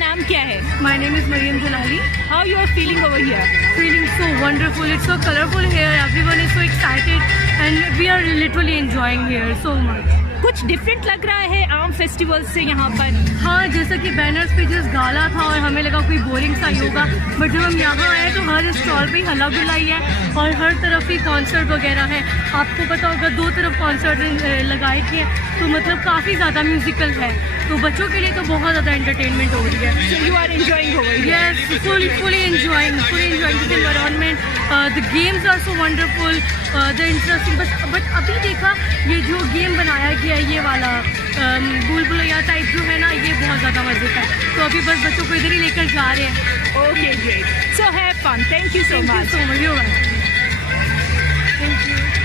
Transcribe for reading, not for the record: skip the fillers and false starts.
नाम क्या है? My name is Mariam Jalali. How you are feeling over here? Feeling so wonderful. It's so colorful here. Everyone is so excited and we are literally enjoying here so much. कुछ different लग रहा है आम festival से यहाँ पर? हाँ, जैसा कि बैनर्स पे जस्ट गाला था और हमें लगा कोई बोरिंग सा ही होगा, बट जब हम यहाँ आए तो हर स्टॉल पे हल्ला गुल्लाई है और हर तरफ ही कॉन्सर्ट वगैरह है। आपको पता होगा 2 तरफ कॉन्सर्ट लगाए थे, तो मतलब काफ़ी ज़्यादा म्यूजिकल है, तो बच्चों के लिए तो बहुत ज़्यादा एंटरटेनमेंट हो रही है। So you are enjoying over here? Yes, fully enjoying this environment. The games are so wonderful, the interesting. But अभी देखा ये जो गेम बनाया गया है ये वाला बुलबुलैया टाइप जो है ना, ये बहुत ज़्यादा मजे का है, तो अभी बस बच्चों को इधर ही लेकर जा रहे हैं। Okay, great. So have fun. Thank you so much. Thank you so much. You're welcome. Thank you.